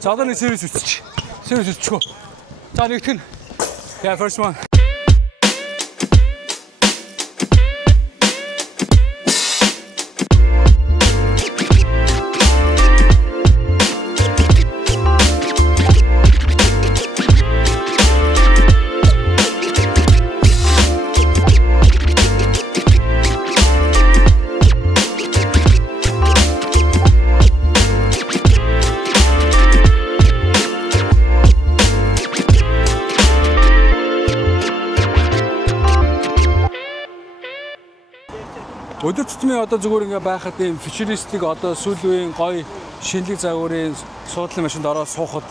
За одоо нэг series үсчих. Series үсчихөө. За нэгтгэн. Yeah, first one. Өдөр тутмын одоо зүгээр ингээ байхад ийм фьючеристик одоо сүүлийн гоё шинэлэг загварын суудлын машинд ороод суухад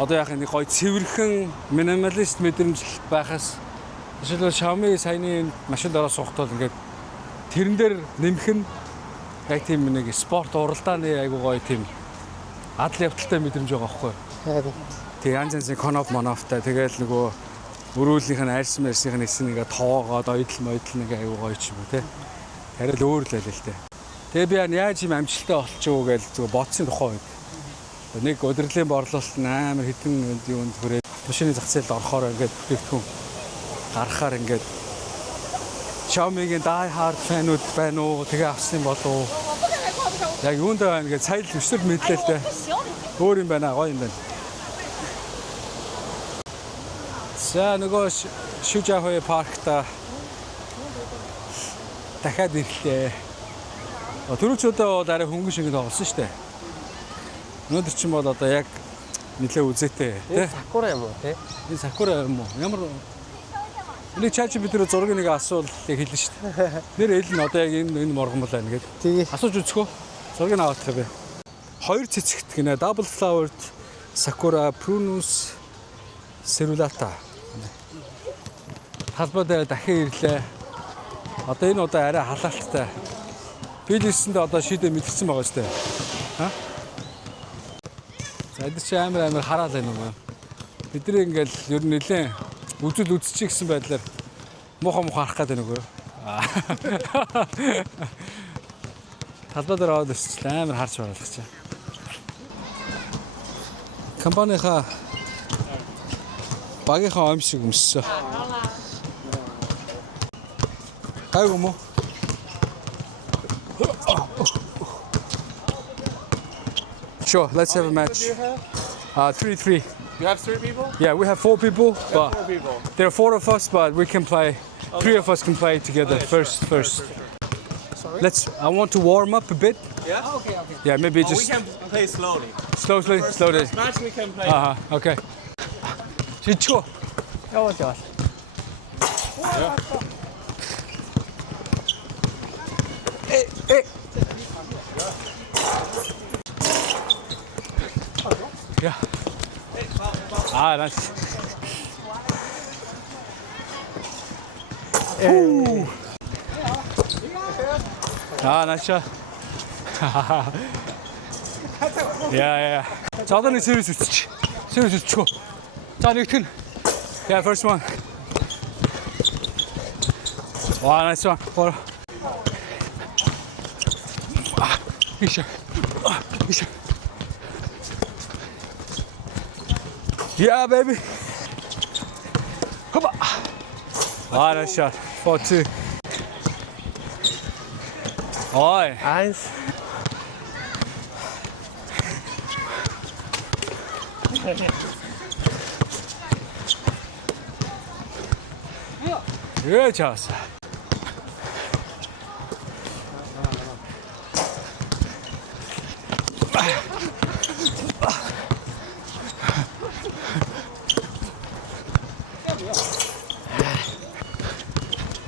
одоо яах нэг гоё цэвэрхэн минималист мэдрэмж байхаас жишээлбэл Xiaomi саяны машинд ороод суухтаа ингээд тэрэн дээр нэмэх нь яг тийм нэг спорт уралдааны айгуу гоё тийм адал явдалтай мэдрэмж байгаа байхгүй юу? Тэг янз янзын коноп монофтай тэгэл нөгөө өрөөлийнх нь арьс мэрсийнх нь эсн ингээ тоогоод ойдл нэг айгуу гоё ч юм уу те. Харин л өөр л байлаа л те. Тэгээ би яаж юм амжилттай болчихоо гэж зүгээр бодсон тухай үед. Нэг удирдлын борлуулалт нь амар хэдэн юунд хүрээд машины зах зээлд орохоор ингээд бүтээгдэхүүн гаргахаар ингээд Xiaomi-гийн die hard fan-ууд байна уу? Тэгээ авсан болов уу? Яг юунд байна гэж сая л өсөв мэдлээ л те. Өөр юм байна, гоё юм байна. За нөгөө Шүжахой паркта дахиад ирлээ. Түрүүчүүдээ бол арай хөнгөн шиг тоглосон шүү дээ. Өнөөдөр чинь бол одоо яг нэлээ үзээтэй тий. Сакура юм уу тий? Энэ сакура юм уу? Ямар нэг чаач бид нэр зургийг нэг асуул яг хэлнэ шүү дээ. Нэр хэлнэ одоо яг энэ моргон бол байна гэдэг. Тэгээ асууж үзэхөө. Зургийг аваад тавь. Хоёр цэцэгт гинэ double flowered sakura prunus cerulata. Халбаад дахин ирлээ. Одоо энэ удаа арай халаалттай. Би л ирсэндээ одоо шийдэ мэдчихсэн байгаа шүү дээ. Ха? За эд чи амар хараал байна уу? Бидний ингээл ер нь нэлээ үзэл үзчих гэсэн байдлаар муухай харах гэдэг нэг үү? Талбай дээр аваад ирсэн амар харж байгаа ч. Компанийнхаа багийнхаа омшиг өмссөн. Айгу мо. Sure, let's have a match. 3-3. You have 3 people? Yeah, we have 4 people. But 4 people. there are 4 of us, but we can play. 3 of us can play together first. Sorry? I want to warm up a bit. Yeah? Okay. Yeah, maybe We just can play slowly. slowly. First match we can play. Okay. Chicho. яваад яваа. Hey. Yeah. Nice. Ooh. Nice shot. Yeah. За одоо нэг series үсчих. Series үсчихөө. За нэгтгэн. Yeah, first one. Wow, nice one. Isha. Yeah, baby. Come on. Nice shot. 4-2. Oi. Eins. Good job.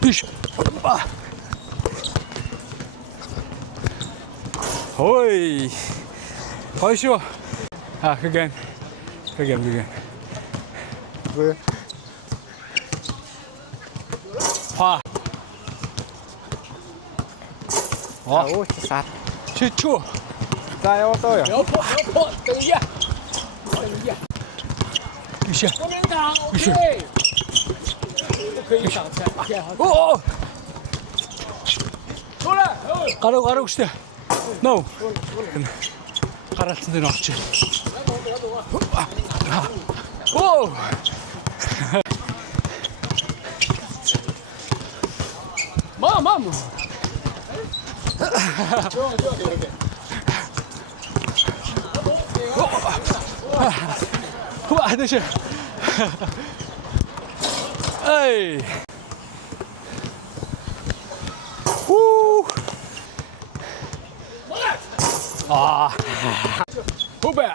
Pish. Hoi. Хорошо. Again. Good. Ồ, sạt. Chua. Ra ô tô à? Tự nhiên. Isha. 国民党 OK。可以上前。Oh. 出来。 가라고して. No. гараалцсан дээр очив. Оо. Мам. Уа, дэше. Эй. Хубэ.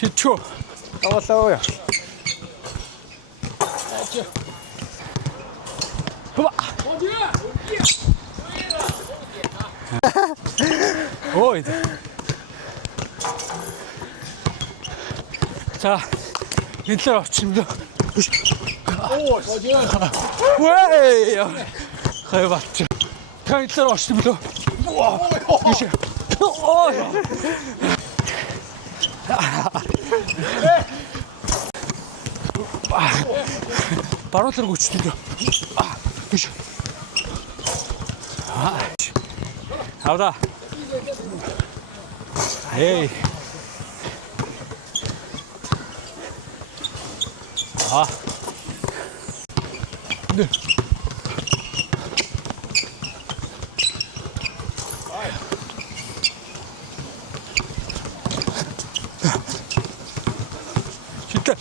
Шичо. Явуулаа. Хуба. Ой. 자, 인터 очимлоо. Оо, жоо. Вэй. Хай бач. Ин터 очимлоо. Оо. Ой. 바로들 고치는데. 으쌰. 아우다. 에이. 네. 진짜.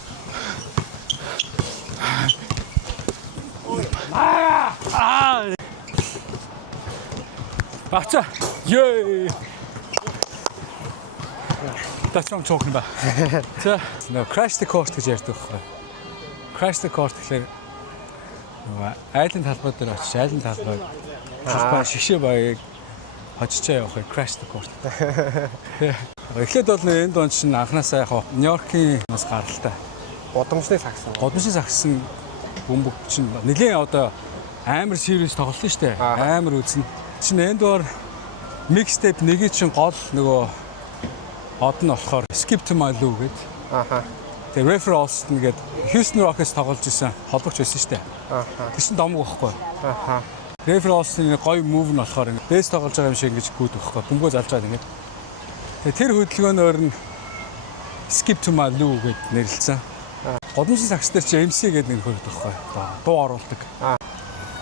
맞자. 예. That's what I'm talking about. За, нөө crash the course гэж ярьдаг байхгүй. Crash the course гэхээр нөгөө айлын талбай дээр очиж айлын талбай шигшээ баяг хоччоо явах crash the course. Эхлээд бол энэ донд чинь анханасаа яг Нью-Йоркийн бас гаралтай. Годамжны сагсан. Годамжны сагсан бөмбөг чинь нэлийн одоо амар serious тоглолт шүү дээ. Амар үзнэ. Чинь энд доор mixtape нэгийг чинь гол нөгөө од нь болохоор Skip to My Lou гэдэг. Тэгээ Rafer Alston гэдэг Houston Rockets тоглож исэн холбогч байсан шүү дээ. Тэр чинь домог байхгүй. Rafer Alston-ийн гоё move нь болохоор бэс тоглож байгаа юм шиг ингэж гүйдэг байхгүй. Бөмбөгөө залж байгаа ингэ. Тэгээ тэр хөдөлгөөнөөр нь Skip to My Lou гэд нэрлэлсэн. Годамжны сагс дээр чи MC гэдэг нэг хөрөгдөх байхгүй. Дуу оруулдаг.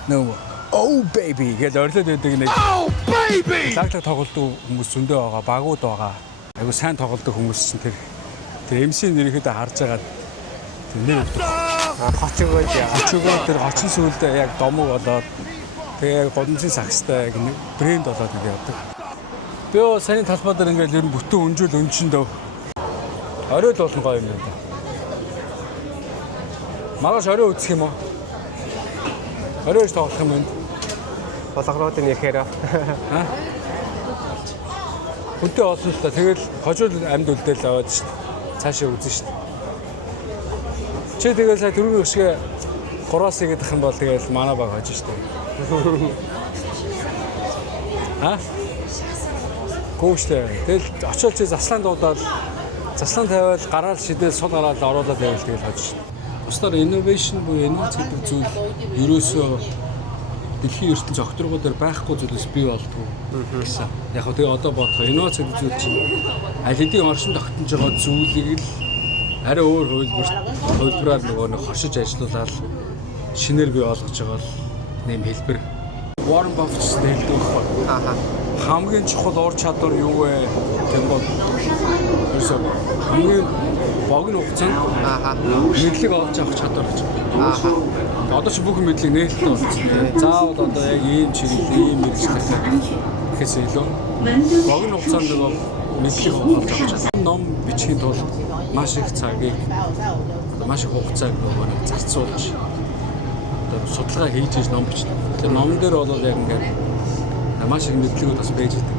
Нөгөө Oh baby гэж орилоод байдаг нэг Oh baby лаглаг тоглолтын хүмүүс зөндөө байгаа, багууд байгаа. Айгу сайн тоглолтын хүмүүс чинь тэр MC нэрийхээ харж агаад тэр нэр хочгоо тэр хочин сүлдээ яг домог болоод тэгээ годамжны сагстай яг нэг брэнд болоод ингэ явдаг. Би оо сайн талбай дээр ингээл ер нь бүтэн өнжил өнчөндөө орой л болно гоё юм байна. Магаш орой үзэх юм уу? Оройж тоглох юм байна. Болгоорууд нь ихээр. Хүнтэй олон л та тэгэл хожууд амьд үлдээл аваад шүү дээ. Цаашаа үзэн шүү дээ. Чи тэгэл сая түрүүний өшгөө 3-аас игэх юм бол тэгэл манай баг хожиж шүү дээ. Гүүштэй. Тэгэл очоод чи заслан дуудаад заслан тавиад гараал шидэл сул гараал оруулаад байвал тэгэл хожиж шүү дээ. Бусдаар innovation буюу инновац гэдэг зүйл ерөөсөө дэлхийн ертөнц огторгоо дээр байхгүй зүйлс бий болдгоо гэсэн. Яг хөө тэгээ одоо бодох инновац гэдэг зүйл чинь аль хэдийн оршин тогтнож байгаа зүйлийг л арай өөр хувилбараар нөгөө нэг хошиж ажиллуулаад шинээр бий болгож байгаа нэм хэлбэр. Warren Buffett хэлдэг байхгүй. Хамгийн чухал ур чадвар юу вэ? Тэгвэл ерөөсөө хамгийн богино хугацаанд мэдлэг олж авах чадвар гэж. Одоо ч бүх мэдлэг нээлттэй болсон. Заавал одоо яг ийм чиглэл, ийм мэргэжлтэй гэхээс илүү богино хугацаанд нөгөө мэдлэг олж авах чадвар. Ном бичихийн тулд маш их цагийг, маш их хугацааг нөгөө нэг зарцуулж одоо судалгаа хийж ном бичдэг. Тэгэхээр номон дээр бол яг ингээд маш их мэдлэгүүд бас байж идэг.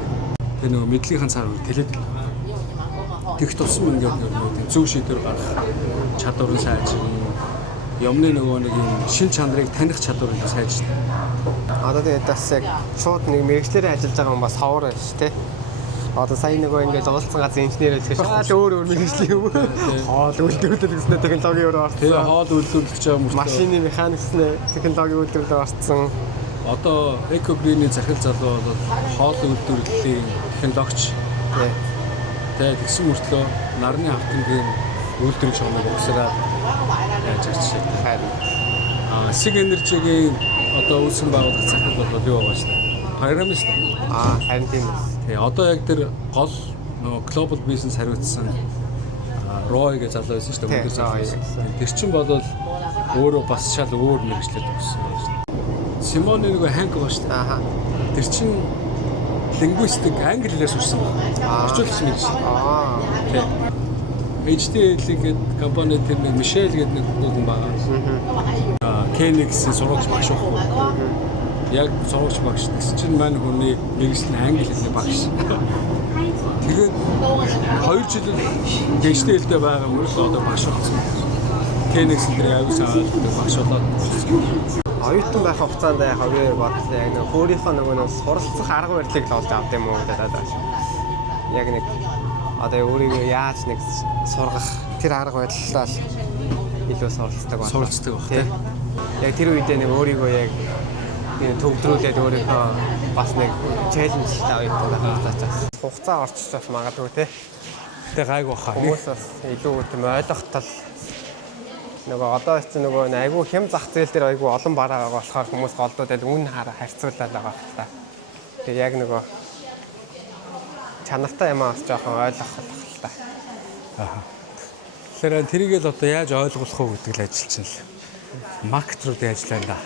Тэгээ нөгөө мэдлэгийн цаар тэлээд тэгт тусам ингээд нөгөө зөв шийдвэр гаргах чадвар нь сайжирна. Юмны нөгөө нэг юм шин чанарыг таних чадвар нь сайжирна. Одоо тэгээд бас яг шууд нэг мэрэгчлэрээ ажиллаж байгаа хүн бас ховор байна шүү дээ. Одоо сайн нөгөө ингээд зогсолцсон газар инженер ажиллаж шууд өөр мэрэгжлийн юм. Хоол үйлдвэрлэл гэсэн технологи өөр орсон. Тэгээ хоол үйлдвэрлэж байгаа хүмүүс машины механиксны технологи үйлдвэрлэл орсон. Одоо Eco Green-ийн захирал залуу бол хоол үйлдвэрлэлийн технологич Тий. Тэгээ тэгсэн мөртлөө нарны хавтангийн үйлдвэрийн чанар боксераад яаж ирчихсэн. Харин. Sig Energy-гийн одоо үүсгэн байгуулах захирал бол юу байгаа шүү дээ. Программист. Харин тийм үү. Тэгээ одоо яг тэр гол нөгөө global business хариуцсан Roy гэж залуу байсан шүү дээ. Өндөр залуу байсан. Тэр чинь бол өөрөө бас шал өөр мэрэгчлээд өгсөн байна шүү дээ. Симоны нөгөө Ханк байгаа шүү дээ. Тэр чинь лингвистик англи хэлээр сурсан байна. Орчуулагч мэрэгч. Тийм. HTL гэдэг компани тэр нэг Мишель гэдэг нэг хүн байгаа. Kenix-ийн сургуулийн багш байна. Яг сургуулийн багш. Тэгс чинь маань хүний мэрэгчлийн англи хэлний багш. Тэгээд 2 жил HTL-д байгаа мөрөс одоо багш болсон. Kenix-ийн тэр аюус аваад багш болоод Оюутан байх хугацаанд яг хоёр бодлоо яг нэг өөрийнхөө нөгөө суралцах арга барилыг л олж авд юм уу гэдэг байна. Яг нэг одоо өөрийгөө яаж нэг сургах тэр арга барилаа л илүү суралцдаг байна. суралцдаг баг тийм. Яг тэр үедээ нэг өөрийгөө яг төвдрүүлээд өөрийнхөө бас нэг челленжтай оюутан байх хугацаачаас хугацаа орчиж бас магадгүй те. Тэ гайг баха. Хүмүүс бас илүү тийм ойлгохтол нөгөө одоо ч нөгөө айгүй хэм зах зээл дээр айгүй олон бараа байгаа болохоор хүмүүс голдуудад үн хараа харьцуулаад байгаа хэрэг та. Тэгээ яг нөгөө чанартай юм аас жоохон ойлгох болох л та. Тэгэхээр тэрийг л одоо яаж ойлгох вэ гэдэг л ажиллаж байна л. Маркет руу дээ ажиллана да.